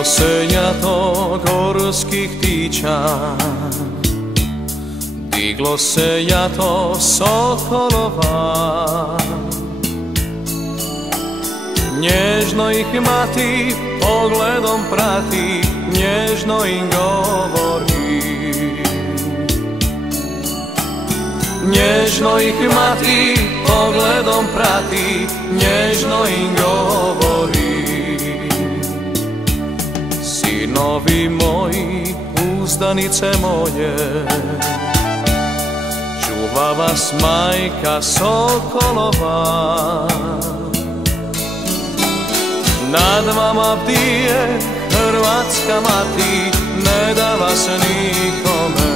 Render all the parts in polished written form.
Diglo se jato gorskih ptića, diglo se jato sokolova. Nježno ih mati pogledom prati, nježno im govori. Nježno ih mati pogledom prati, nježno im govori. Sinovi moji, uzdanice moje, čuva vas majka sokolova. Nad vama bdije Hrvatska mati, ne da vas nikome.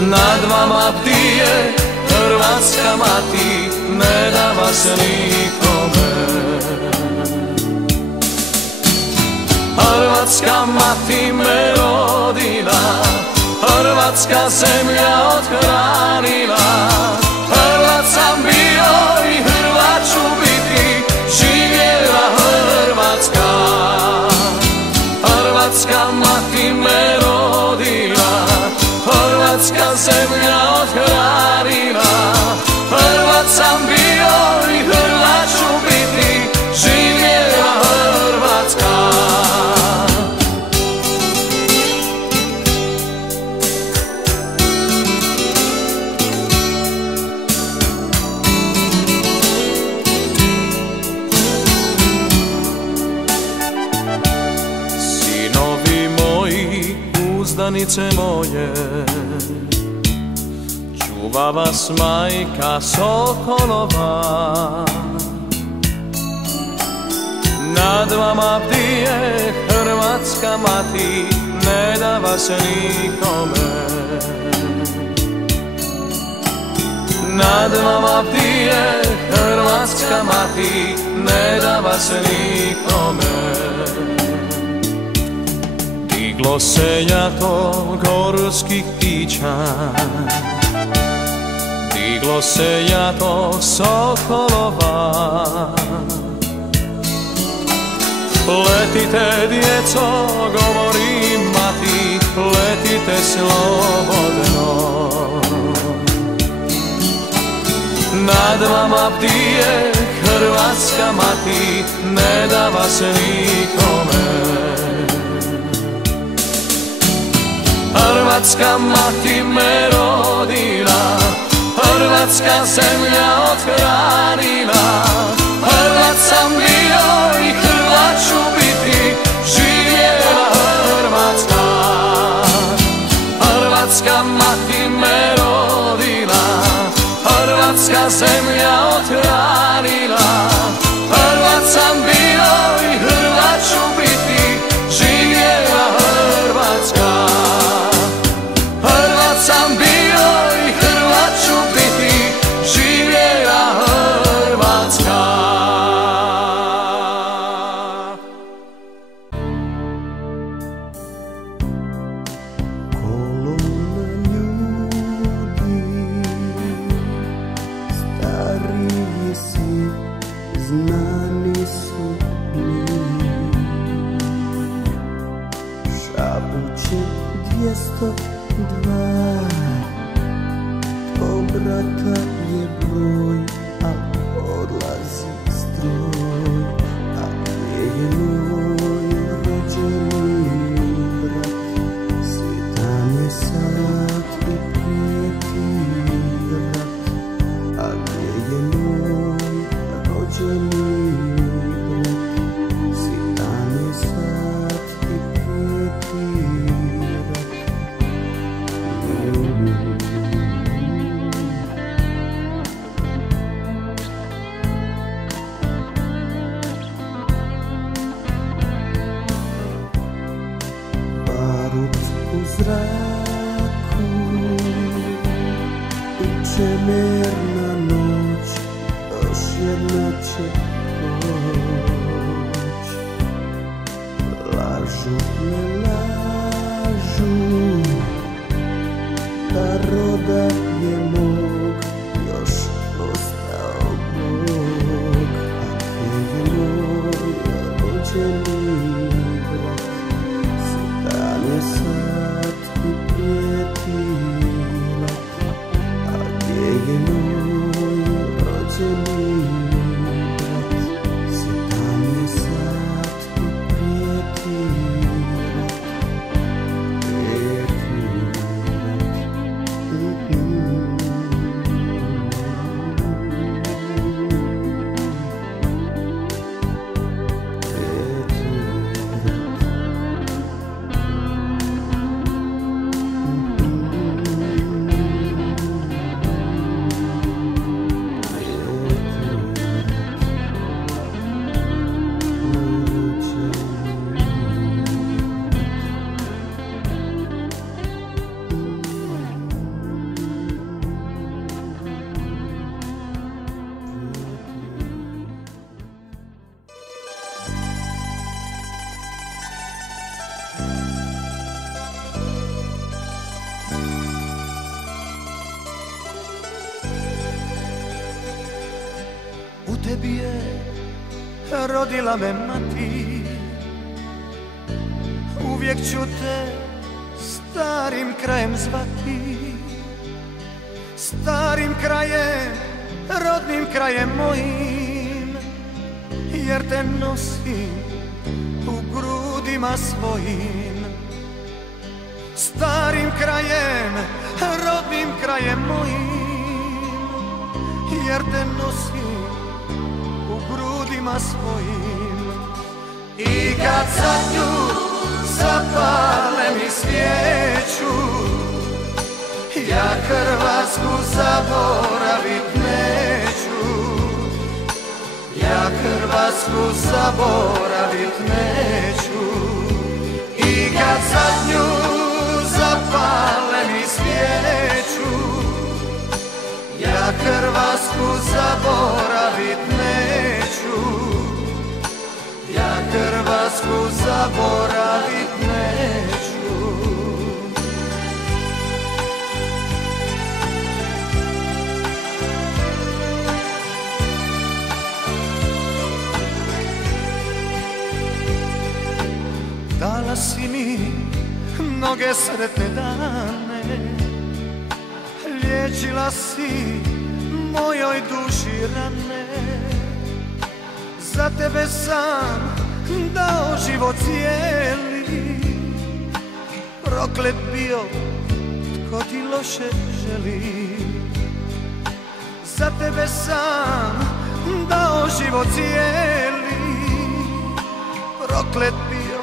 Nad vama bdije Hrvatska mati, ne da vas nikome. Hrvatska mati me rodila, hrvatska zemlja othranila. Hrvat sam bio i Hrvat ću biti, živjela Hrvatska. Hrvatska mati me rodila, hrvatska zemlja othranila. Hrvat sam bio i Hrvat ću biti, živjela Hrvatska. Uzdanice moje, čuva vas majka sokolova. Nad vama bdije Hrvatska mati, ne da vas nikome. Nad vama bdije Hrvatska mati, ne da vas nikome. Diglo se jato gorskih ptića, diglo se jato sokolova. Letite djeco, govori mati, letite slobodno. Nad vama bdije Hrvatska mati, ne da vas nikome. Hrvatska mati me rodila, hrvatska zemlja othranila. Hrvat sam bio i Hrvat ću biti, živjela Hrvatska. Hrvatska mati me rodila, hrvatska zemlja othranila. Hrvat sam bio i Hrvat ću biti, živjela Hrvatska. Hrvat sam bio i Hrvat ću biti, živjela Hrvatska. Kolona ljudi, stariji si, znani su mi. Šapuće 202, tvoj brata je broj, a odlazi stroj. A gdje je moj rođeni brat, svitan je sad i prijeti rat. A gdje je moj rođeni brat, svitan je sad i prijeti rat. Barut u zraku, uče mirna noć, još jedna će poć. Lažu me lažu, da roda je mog, još ostao Bog. A gdje je moj rođeni brat, dan je sad i prijeti rat. A gdje je moj rođeni brat, dan je sad i prijeti rat. U tebi je rodila me mati, uvijek ću te starim krajem zvati. Starim krajem, rodnim krajem mojim, jer te nosim u grudima svojim. Starim krajem, rodnim krajem mojim, jer te nosim u grudima svojim. I kad zadnju zapalem i svijeću, ja Hrvatsku zaboravit neću. Ja Hrvatsku zaboravit neću. I kad zadnju zapalem i svijeću, ja Hrvatsku zaboravit neću. Ja Hrvatsku zaboravit neću. Dala si mi mnoge sretne dane, liječila si mojoj duši rane. Za tebe sam dao život cijeli, proklet bio tko ti loše želi. Za tebe sam dao život cijeli, proklet bio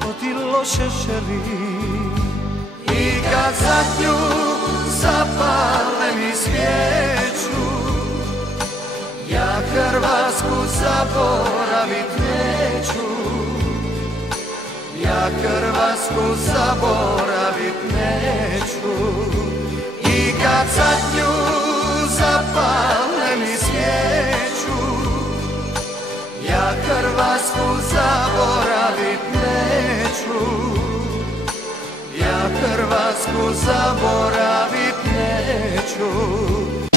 tko ti loše želi. I kad zadnju zapalem i svijeću, ja Hrvatsku zaboravit neću. Ja Hrvatsku zaboravit neću. I kad zadnju zapalem i svijeću, ja Hrvatsku zaboravit neću. Ja Hrvatsku zaboravit neću.